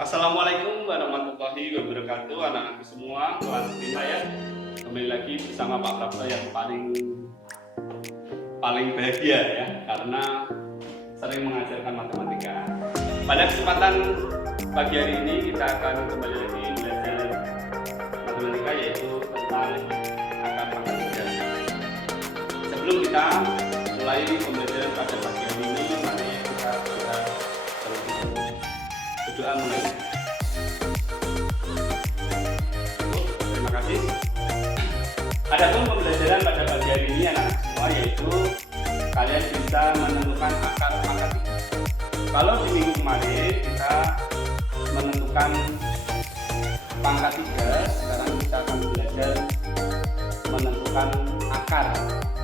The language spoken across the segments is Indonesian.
Assalamualaikum warahmatullahi wabarakatuh, anak-anakku semua, kelas 5 ya. Kembali lagi bersama Pak Prapto yang paling bahagia ya, karena sering mengajarkan matematika. Pada kesempatan pagi hari ini kita akan kembali lagi belajar matematika, yaitu tentang akar pangkat 3. Sebelum kita mulai pembelajaran pada pagi hari ini, mari kita berdoa mulai. Terima kasih. Adapun pembelajaran pada pagi hari ini anak-anak semua, yaitu kalian bisa menentukan akar pangkat 3. Kalau di minggu kemarin kita menentukan pangkat 3, sekarang kita akan belajar menentukan akar.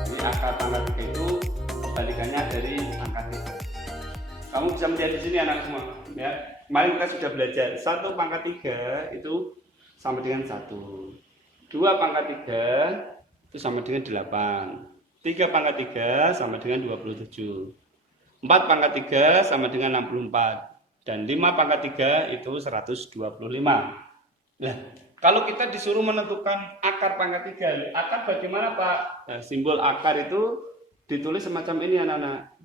Jadi akar pangkat 3 itu kebalikannya dari angka 3. Kamu bisa melihat di sini anak semua ya. Kemarin kita sudah belajar 1 pangkat 3 itu sama dengan 1. 2 pangkat 3 itu sama dengan 8. 3 pangkat 3 sama dengan 27. 4 pangkat 3 sama dengan 64. Dan 5 pangkat 3 itu 125. Nah, kalau kita disuruh menentukan akar pangkat 3, akar bagaimana Pak? Nah, simbol akar itu ditulis semacam ini anak-anak.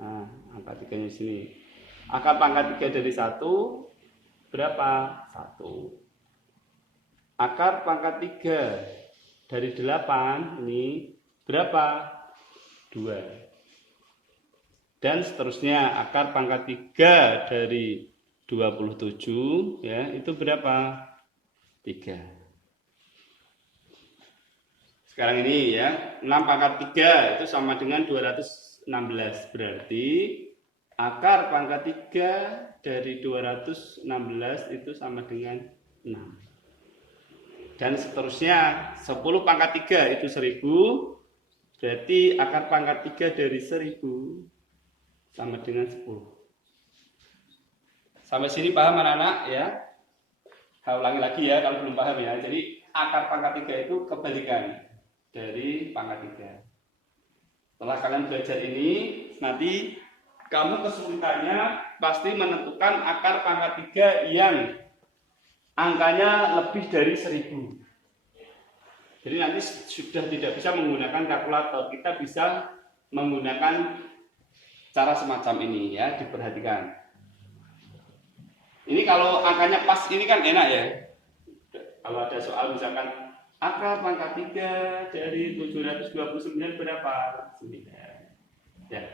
Nah, angka 3-nya sini. Akar pangkat 3 dari 1 berapa? 1. Akar pangkat 3 dari 8 ini berapa? 2. Dan seterusnya, akar pangkat 3 dari 27 ya, itu berapa? 3. Sekarang ini ya, 6 pangkat 3 itu sama dengan 216. Berarti akar pangkat 3 dari 216 itu sama dengan 6. Dan seterusnya, 10 pangkat 3 itu 10. Berarti akar pangkat 3 dari 1000 sama dengan 10. Sampai sini paham anak-anak ya? Saya ulangi lagi ya kalau belum paham ya. Jadi akar pangkat 3 itu kebalikan dari pangkat 3. Setelah kalian belajar ini, nanti kamu kesulitannya pasti menentukan akar pangkat 3 yang angkanya lebih dari 1000. Jadi nanti sudah tidak bisa menggunakan kalkulator, kita bisa menggunakan cara semacam ini ya, diperhatikan. Ini kalau angkanya pas ini kan enak ya. Kalau ada soal misalkan akar pangkat 3 dari 729 berapa? 9. Ya.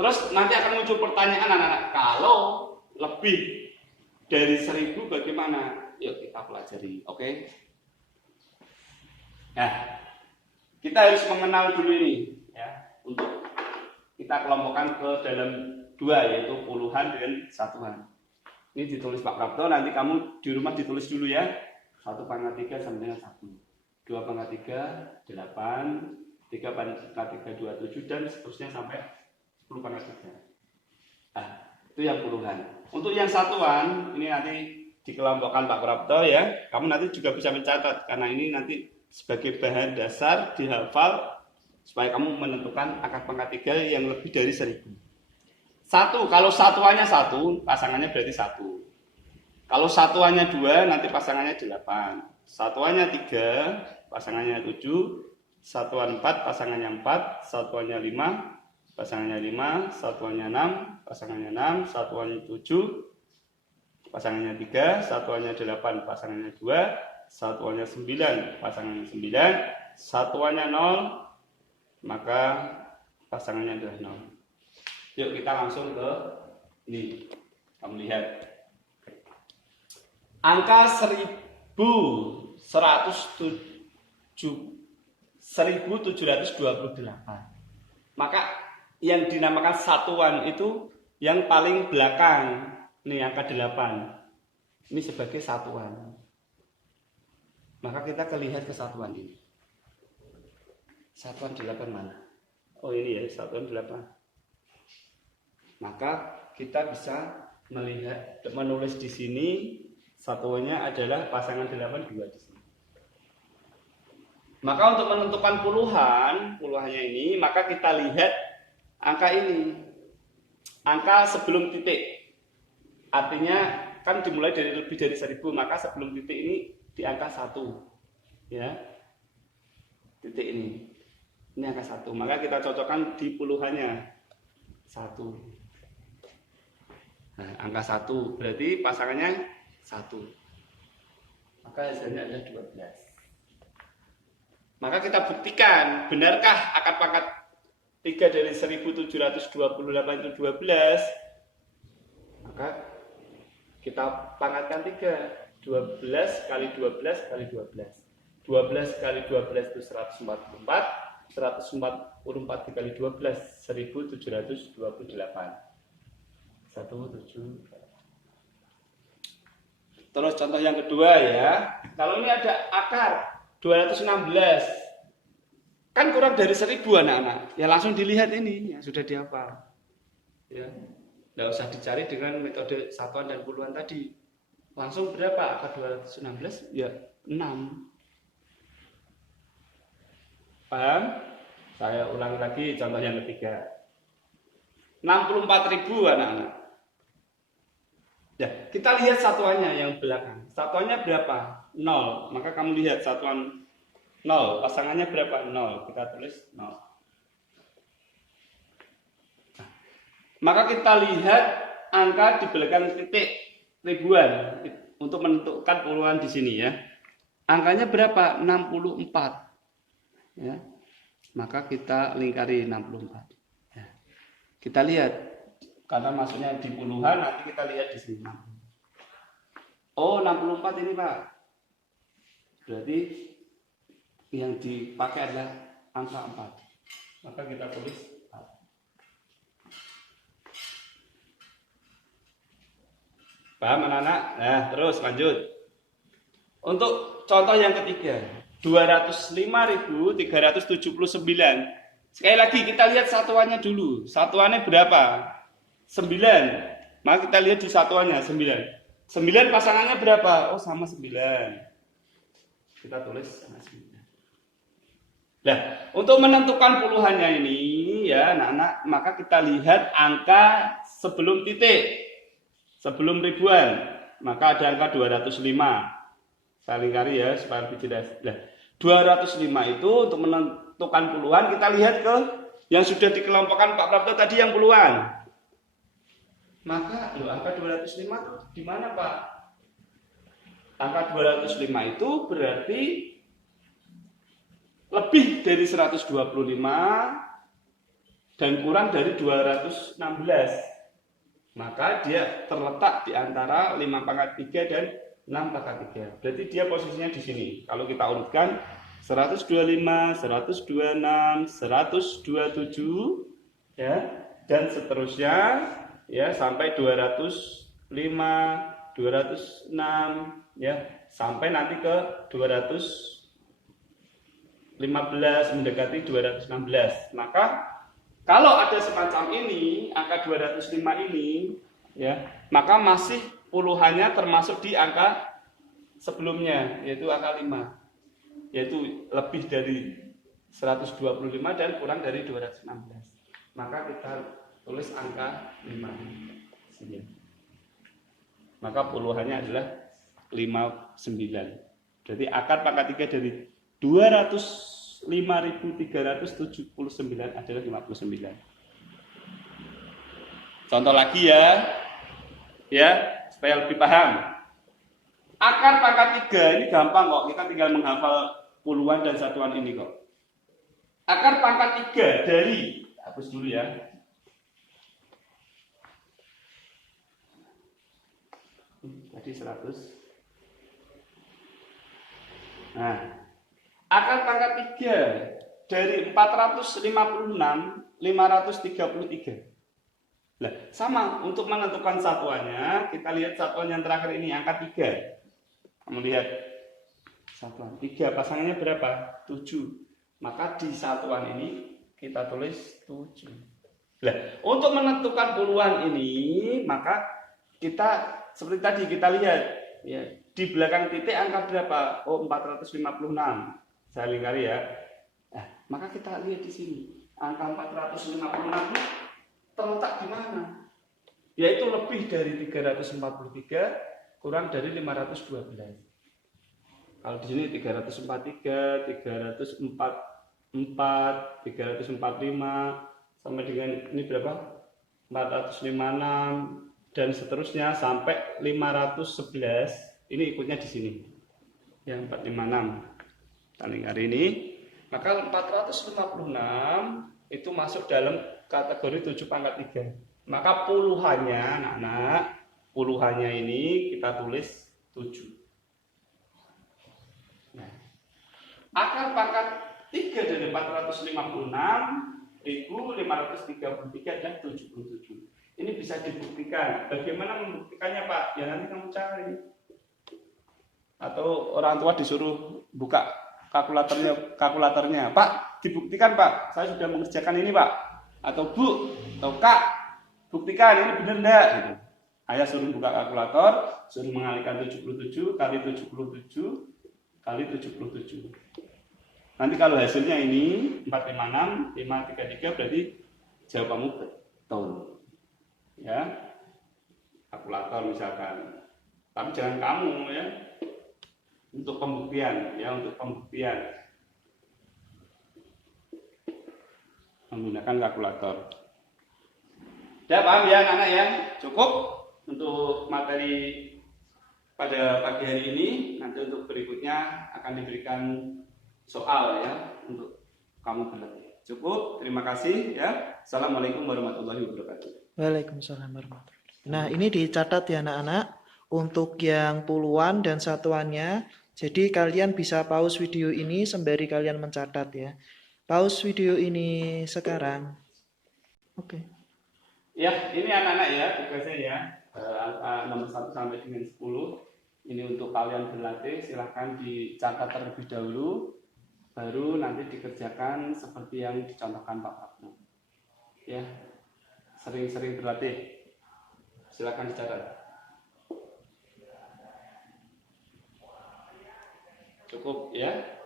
Terus nanti akan muncul pertanyaan anak-anak, kalau lebih dari 1000 bagaimana? Yuk kita pelajari, oke? Nah, kita harus mengenal dulu ini ya, untuk kita kelompokkan ke dalam 2, yaitu puluhan dan satuan. Ini ditulis Pak Prapto, nanti kamu di rumah ditulis dulu ya. 1 pangkat 3 sama dengan 1. 2 pangkat 3 8, 3 pangkat 3 27, dan seterusnya sampai 10 pangkat 3. Nah, itu yang puluhan. Untuk yang satuan, ini nanti dikelompokkan Pak Prapto ya. Kamu nanti juga bisa mencatat, karena ini nanti sebagai bahan dasar dihafal supaya kamu menentukan akar pangkat 3 yang lebih dari 1000. 1, kalau satuannya 1, pasangannya berarti 1. Kalau satuannya 2, nanti pasangannya 8. Satuannya 3, pasangannya 7. Satuan 4, pasangannya 4. Satuannya 5, pasangannya 5. Satuannya 6, pasangannya 6. Satuannya 7, pasangannya 3. Satuannya 8, pasangannya 2. Satuannya 9, pasangannya 9. Satuannya 0, maka pasangannya adalah 0. Yuk kita langsung ke ini. Kamu lihat. Angka 1728. Maka yang dinamakan satuan itu yang paling belakang. Ini angka 8. Ini sebagai satuan. Maka kita lihat ke satuan ini. Satuan 8 mana? Oh ini ya, satuan 8. Maka kita bisa melihat, menulis di sini satuannya adalah pasangan 8 2 di sini. Maka untuk menentukan puluhannya ini, maka kita lihat angka ini. Angka sebelum titik. Artinya kan dimulai dari lebih dari 1000, maka sebelum titik ini di angka 1. Ya. Titik ini. Ini angka 1. Maka kita cocokkan di puluhannya. 1. Nah, angka 1 berarti pasangannya 1. Maka hasilnya adalah 12. Maka kita buktikan, benarkah akar pangkat 3 dari 1728 itu 12? Maka kita pangkatkan 3. 12 kali 12 kali 12. 12 kali 12 itu 144. 144 dikali 12, 1728. 178. Terus contoh yang kedua ya. Kalau ini ada akar 216. Kan kurang dari 1000 anak-anak. Ya langsung dilihat ini yang sudah dihafal. Ya. Nggak usah dicari dengan metode satuan dan puluhan tadi. Langsung berapa akar 216? Ya 6. Paham? Saya ulangi lagi contoh yang ketiga. 64.000 anak-anak. Ya, kita lihat satuannya yang belakang. Satuannya berapa? 0. Maka kamu lihat satuan 0. Pasangannya berapa? 0. Kita tulis 0. Nah, maka kita lihat angka di belakang titik ribuan untuk menentukan puluhan di sini ya. Angkanya berapa? 64. Ya. Maka kita lingkari 64. Ya. Kita lihat karena masuknya di puluhan, nanti kita lihat di sini. Oh, 64 ini, Pak. Berarti yang dipakai adalah angka 4. Maka kita tulis 4. Paham anak-anak? Nah, terus lanjut. Untuk contoh yang ketiga, 205.379. Sekali lagi kita lihat satuannya dulu. Satuannya berapa? 9. Maka kita lihat di satuannya 9. 9 pasangannya berapa? Oh, sama 9. Kita tulis sama 9. Nah, untuk menentukan puluhannya ini ya, anak-anak, maka kita lihat angka sebelum titik. Sebelum ribuan, maka ada angka 205. Saya lingkari ya supaya lebih jelas. Nah, 205 itu untuk menentukan puluhan, kita lihat ke yang sudah dikelompokkan Pak Prapto tadi yang puluhan. Maka angka 205 itu di mana, Pak? Angka 205 itu berarti lebih dari 125 dan kurang dari 216. Maka dia terletak di antara 5 pangkat 3 dan 6 pangkat 3. Berarti dia posisinya di sini. Kalau kita urutkan 125, 126, 127 ya, dan seterusnya ya sampai 205, 206 ya, sampai nanti ke 215 mendekati 216. Maka kalau ada semacam ini, angka 205 ini ya, maka masih puluhannya termasuk di angka sebelumnya, yaitu angka 5. Yaitu lebih dari 125 dan kurang dari 216. Maka kita tulis angka 5. Sini. Maka puluhannya adalah 59. Jadi akar pangkat 3 dari 205.379 adalah 59. Contoh lagi ya. Ya, supaya lebih paham. Akar pangkat 3 ini gampang kok, kita tinggal menghafal puluhan dan satuan ini kok. Akar pangkat 3 dari, hapus dulu ya. Tadi 100. Nah, akar pangkat 3 dari 456, 533. Nah, sama untuk menentukan satuannya, kita lihat satuan yang terakhir ini, angka 3. Kamu lihat satuan 3 pasangannya berapa? 7. Maka di satuan ini kita tulis 7. Nah, untuk menentukan puluhan ini, maka kita seperti tadi kita lihat ya, di belakang titik angka berapa? Oh, 456. Saya lingkari ya. Nah, maka kita lihat di sini. Angka 456 terletak di mana? Yaitu lebih dari 343 kurang dari 512. Kalau di sini 343, 344, 345 sampai dengan ini berapa? 456 dan seterusnya sampai 511. Ini ikutnya di sini. Yang 456. Tanding hari ini, maka 456 itu masuk dalam kategori 7 pangkat 3. Maka puluhannya anak-anak, puluhannya ini kita tulis 7. Nah, akar pangkat 3 dari 456.533 adalah 77. Ini bisa dibuktikan. Bagaimana membuktikannya, Pak? Ya nanti kamu cari. Atau orang tua disuruh buka kalkulatornya. Pak, dibuktikan, Pak. Saya sudah mengerjakan ini, Pak. Atau Bu, atau Kak, buktikan ini benar enggak gitu. Ayah suruh buka kalkulator, suruh mengalihkan 77 kali 77 kali 77. Nanti kalau hasilnya ini 456, 533 berarti jawabanmu betul. Ya. Kalkulator misalkan. Tapi jangan kamu ya. Untuk pembuktian ya, untuk pembuktian. Menggunakan kalkulator. Sudah paham ya anak-anak ya? Cukup untuk materi pada pagi hari ini. Nanti untuk berikutnya akan diberikan soal ya untuk kamu berlatih. Cukup, terima kasih ya. Assalamualaikum warahmatullahi wabarakatuh. Waalaikumsalam warahmatullahi wabarakatuh. Nah, ini dicatat ya anak-anak untuk yang puluhan dan satuannya. Jadi kalian bisa pause video ini sembari kalian mencatat ya. Pause video ini sekarang. Oke. Ya, ini anak-anak ya tugasnya ya. Angka nomor 1 sampai dengan 10. Ini untuk kalian berlatih, silahkan dicatat terlebih dahulu, baru nanti dikerjakan seperti yang dicontohkan Pak Prabno. Ya, sering-sering berlatih. Silahkan dicatat. Cukup ya.